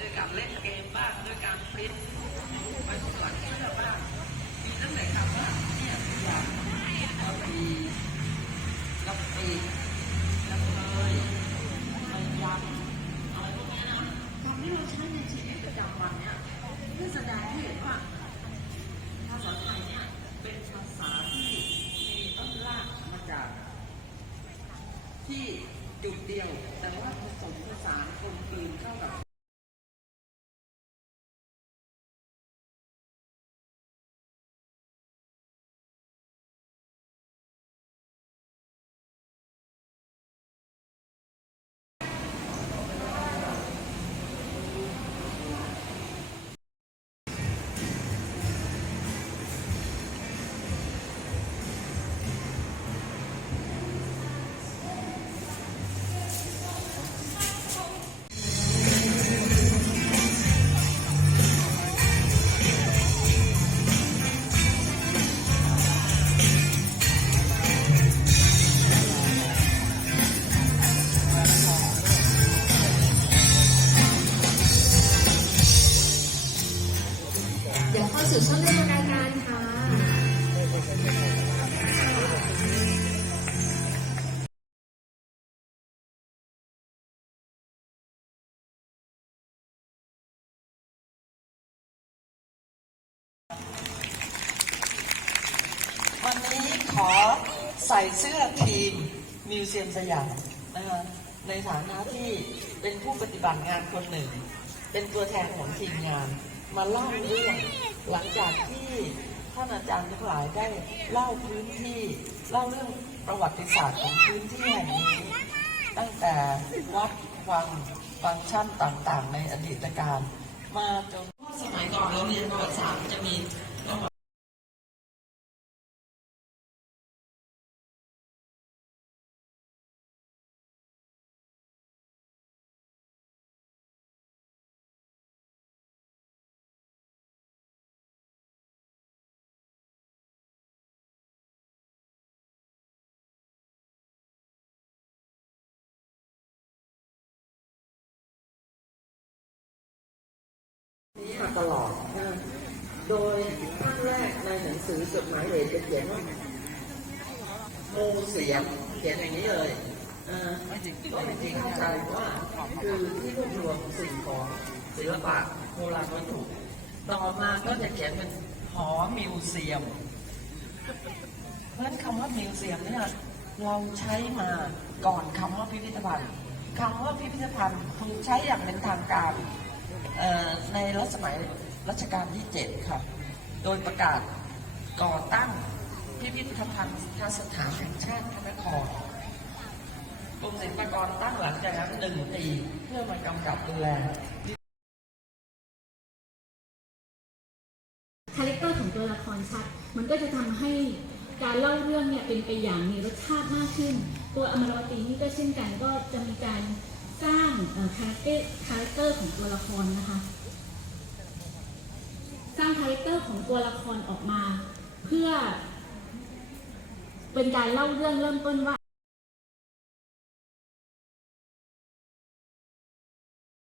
ด้วยการเล่นเกมบ้างด้วยการปริ้นไว้ข้างหลังเสื้อบ้างมีตั้งแต่คำว่าเนี่ยอย่างเราตีเราตีเราเลยเรายำอะไรพวกนี้นะคำที่เราใช้ในชีวิตประจำวันเนี่ยเพื่อแสดงให้เห็นว่าภาษาไทยเนี่ยเป็นภาษาที่มีต้นรากมาจากที่จุดเดียว แต่ว่าผสมผสานกลมกลืนเข้ากับ สู่ช่วงเรื่องรายการค่ะ วันนี้ขอใส่เสื้อทีมมิวเซียมสยามนะคะในฐานะที่เป็นผู้ปฏิบัติงานคนหนึ่ง เป็นตัวแทนของทีมงาน มาเล่าเรื่องหลังจากที่ท่านอาจารย์ทั้งหลายได้เล่าพื้นที่เล่าเรื่องประวัติศาสตร์ของพื้นที่แห่งนี้ตั้งแต่วัดวังฟังก์ชันต่างๆ ในอดีตการ มาจนสมัยก่อนเราเรียนประวัติศาสตร์จะมี ตลอดนะโดยท่านแรกในหนังสือจดหมายเหตุจะเขียนว่าโมเสียมเขียนอย่างนี้เลยเอ่อก็จริงๆเข้าใจว่าคือที่รวบรวมสิ่งของศิลปะโบราณวัตถุต่อมาก็จะเขียนเป็นหอมิวเซียม เพราะฉะนั้นคำว่ามิวเซียมเนี่ยเราใช้มาก่อนคำว่าพิพิธภัณฑ์คำว่าพิพิธภัณฑ์ถูกใช้อย่างเป็นทางการ ในรัชสมัยรัชกาลที่เจ็ดครับโดยประกาศก่อตั้งพิพิธภัณฑ์สถานแห่งชาติพระนครกรมศิลปากรตั้งหลังจากนั้นหนึ่งปีเพื่อมากำกับดูแลคาแรคเตอร์ของตัวละครชัด มันก็จะทำให้การเล่าเรื่องเนี่ยเป็นไปอย่างมีรสชาติมากขึ้น ตัวอมรวตีนี่ก็เช่นกันก็จะมีการ สร้างคาแรคเตอร์คาแรคเตอร์ของตัวละครนะคะ สร้างคาแรคเตอร์ของตัวละครออกมา เพื่อเป็นการเล่าเรื่องเริ่มต้นว่า